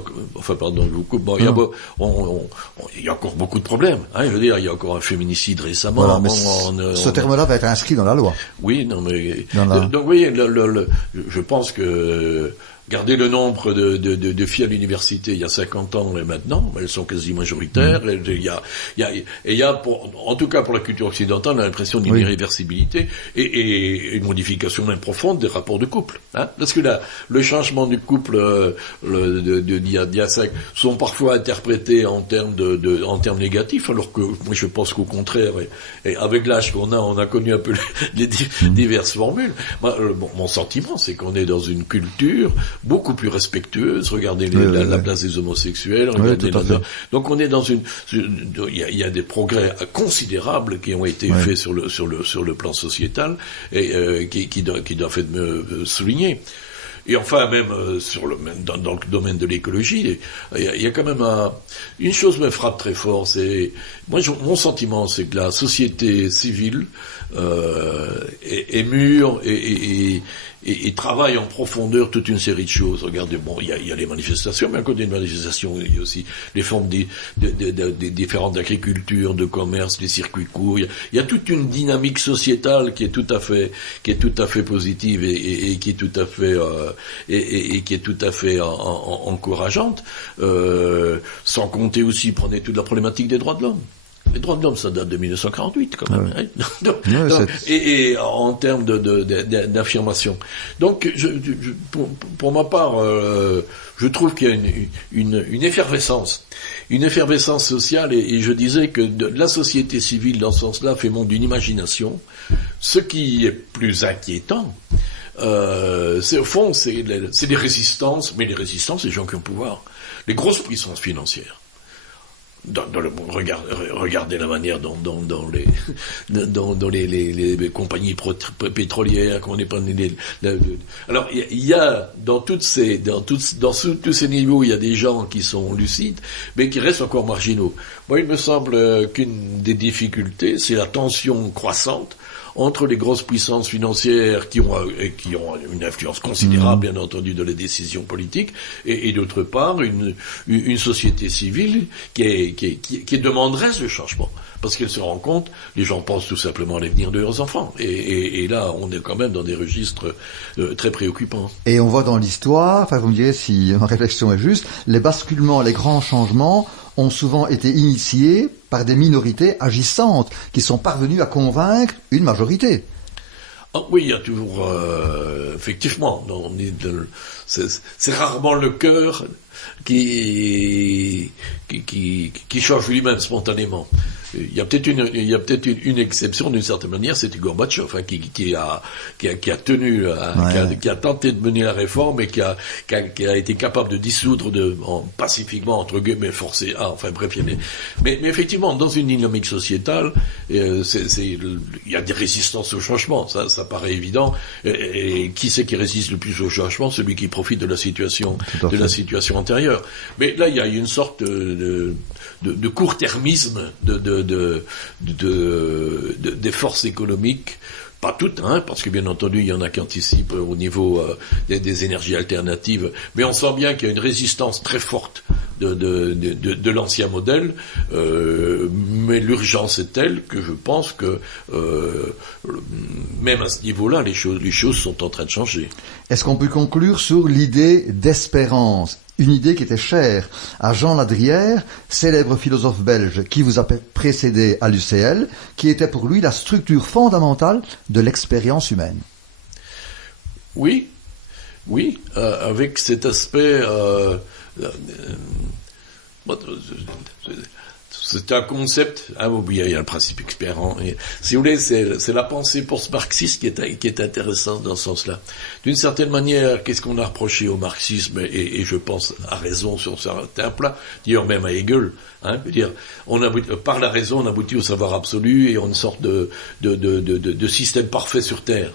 encore beaucoup de problèmes. Je veux dire, il y a encore un féminicide récemment. Voilà, ce terme-là va être inscrit dans la loi. Oui, non mais donc vous voyez, je pense que regardez le nombre de filles à l'université il y a 50 ans et maintenant, elles sont quasi majoritaires. Il y a en tout cas pour la culture occidentale, on a l'impression d'une irréversibilité et une modification même profonde des rapports de couple. Parce que le changement du couple d'il y a 5 sont parfois interprétés en termes négatifs, alors que moi je pense qu'au contraire, et avec l'âge qu'on a, on a connu un peu les diverses formules. Mon sentiment, c'est qu'on est dans une culture beaucoup plus respectueuse. Regardez la place des homosexuels. Donc on est dans il y a des progrès considérables qui ont été faits sur le plan sociétal et qui doivent être soulignés. Et enfin, même dans le domaine de l'écologie, il y a quand même une chose me frappe très fort. C'est mon sentiment, c'est que la société civile est mûre et travaille en profondeur toute une série de choses. Regardez, il y a les manifestations, mais à côté des manifestations, il y a aussi les formes des différentes d'agriculture, de commerce, les circuits courts. Il y a toute une dynamique sociétale qui est tout à fait positive et qui est tout à fait qui est tout à fait encourageante. Sans compter aussi, prenez toute la problématique des droits de l'homme. Les droits de l'homme, ça date de 1948 quand même. Et en termes d'affirmation. Donc, pour ma part, je trouve qu'il y a une effervescence sociale, et je disais que la société civile, dans ce sens-là, fait montre d'une imagination. Ce qui est plus inquiétant, au fond, c'est des résistances, mais les résistances, c'est les gens qui ont le pouvoir. Les grosses puissances financières. Regardez la manière dont les compagnies pétrolières, alors il y a dans tous ces niveaux, il y a des gens qui sont lucides, mais qui restent encore marginaux. Moi, il me semble qu'une des difficultés, c'est la tension croissante entre les grosses puissances financières qui ont une influence considérable, bien entendu, dans les décisions politiques, et d'autre part une société civile qui demanderait ce changement, parce qu'elle se rend compte, les gens pensent tout simplement à l'avenir de leurs enfants, et là on est quand même dans des registres très préoccupants. Et on voit dans l'histoire, vous me direz si ma réflexion est juste, les basculements, les grands changements ont souvent été initiés par des minorités agissantes qui sont parvenues à convaincre une majorité. Oui, il y a toujours effectivement, c'est rarement le cœur qui change lui-même spontanément. Il y a peut-être une exception d'une certaine manière, c'était Gorbatchev, qui a tenté de mener la réforme et qui a été capable de dissoudre pacifiquement, entre guillemets, forcé mais effectivement, dans une dynamique sociétale, il y a des résistances au changement, ça paraît évident, et qui c'est qui résiste le plus au changement? Celui qui profite de la situation antérieure. Mais là, il y a une sorte de court-termisme des forces économiques Pas toutes, parce que bien entendu, il y en a qui anticipent au niveau des énergies alternatives, mais on sent bien qu'il y a une résistance très forte de l'ancien modèle, mais l'urgence est telle que je pense que même à ce niveau-là, les choses sont en train de changer. Est-ce qu'on peut conclure sur l'idée d'espérance, une idée qui était chère à Jean Ladrière, célèbre philosophe belge qui vous a précédé à l'UCL, qui était pour lui la structure fondamentale de l'expérience humaine? Oui, avec cet aspect... c'est un concept, il y a le principe expérant. Si vous voulez, c'est la pensée post-marxiste qui est intéressante dans ce sens-là. D'une certaine manière, qu'est-ce qu'on a reproché au marxisme, et je pense à raison sur certains plans, d'ailleurs même à Hegel, par la raison, on aboutit au savoir absolu et à une sorte de système parfait sur Terre.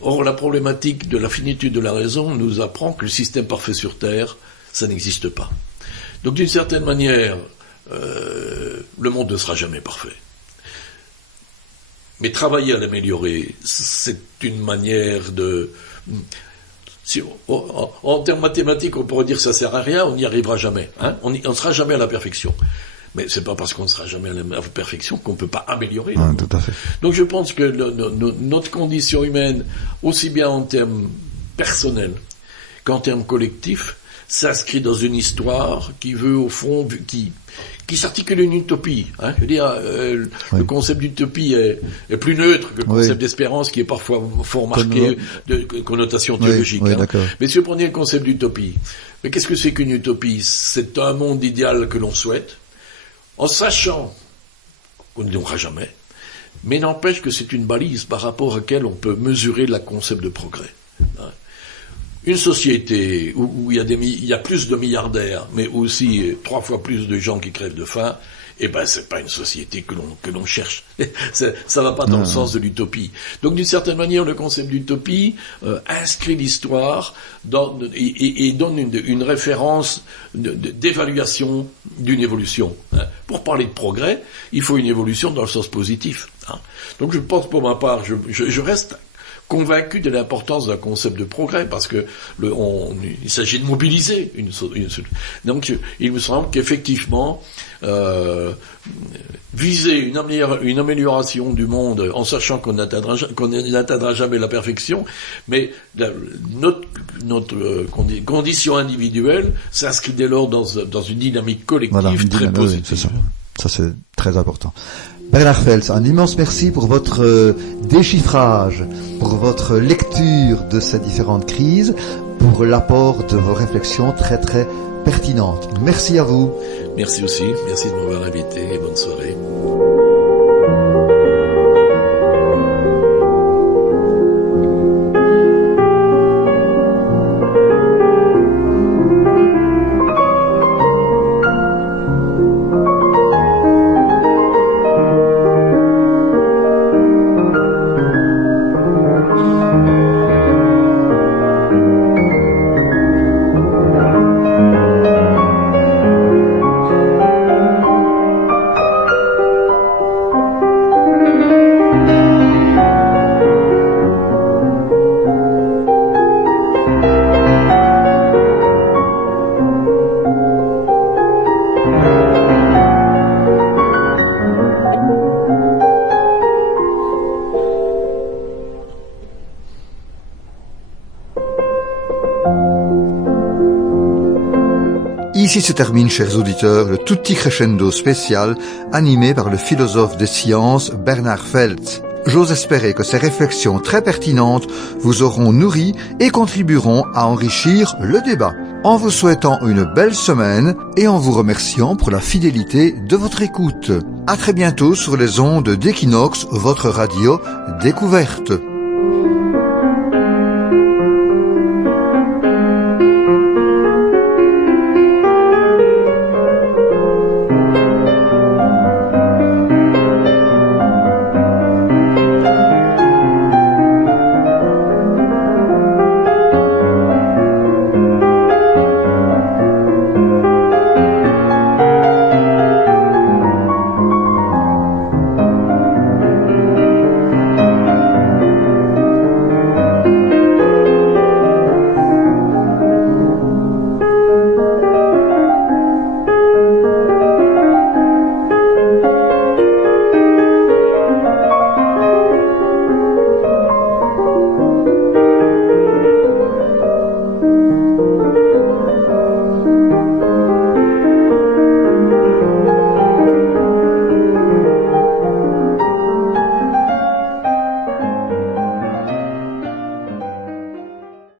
Or, la problématique de la finitude de la raison nous apprend que le système parfait sur Terre, ça n'existe pas. Donc, d'une certaine manière, le monde ne sera jamais parfait. Mais travailler à l'améliorer, c'est une manière de... En termes mathématiques, on pourrait dire que ça sert à rien, on n'y arrivera jamais. On ne sera jamais à la perfection. Mais c'est pas parce qu'on ne sera jamais à la perfection qu'on ne peut pas améliorer. Tout à fait. Donc je pense que notre condition humaine, aussi bien en termes personnels qu'en termes collectifs, s'inscrit dans une histoire qui veut, au fond, qui s'articule une utopie. Je veux dire, le concept d'utopie est plus neutre que le concept d'espérance, qui est parfois fort marqué de connotation théologique. Mais si vous prenez le concept d'utopie, mais qu'est-ce que c'est qu'une utopie? C'est un monde idéal que l'on souhaite, en sachant qu'on n'y aura jamais, mais n'empêche que c'est une balise par rapport à laquelle on peut mesurer le concept de progrès. Une société où il y a plus de milliardaires, mais aussi 3 fois plus de gens qui crèvent de faim, c'est pas une société que l'on cherche. Ça va pas dans le sens de l'utopie. Donc, d'une certaine manière, le concept d'utopie inscrit l'histoire et donne une référence d'évaluation d'une évolution. Pour parler de progrès, il faut une évolution dans le sens positif. Donc, je pense pour ma part, je reste convaincu de l'importance d'un concept de progrès, parce que il s'agit de mobiliser donc il me semble qu'effectivement viser une amélioration du monde en sachant qu'on n'atteindra jamais la perfection, mais notre condition individuelle s'inscrit dès lors dans une dynamique collective très positive. Ça c'est très important. Bernard Feltz, un immense merci pour votre déchiffrage, pour votre lecture de ces différentes crises, pour l'apport de vos réflexions très très pertinentes. Merci à vous. Merci aussi, merci de m'avoir invité et bonne soirée. Ici se termine, chers auditeurs, le Tutti Crescendo spécial animé par le philosophe des sciences Bernard Feltz. J'ose espérer que ces réflexions très pertinentes vous auront nourri et contribueront à enrichir le débat. En vous souhaitant une belle semaine et en vous remerciant pour la fidélité de votre écoute. À très bientôt sur les ondes d'Equinox, votre radio découverte.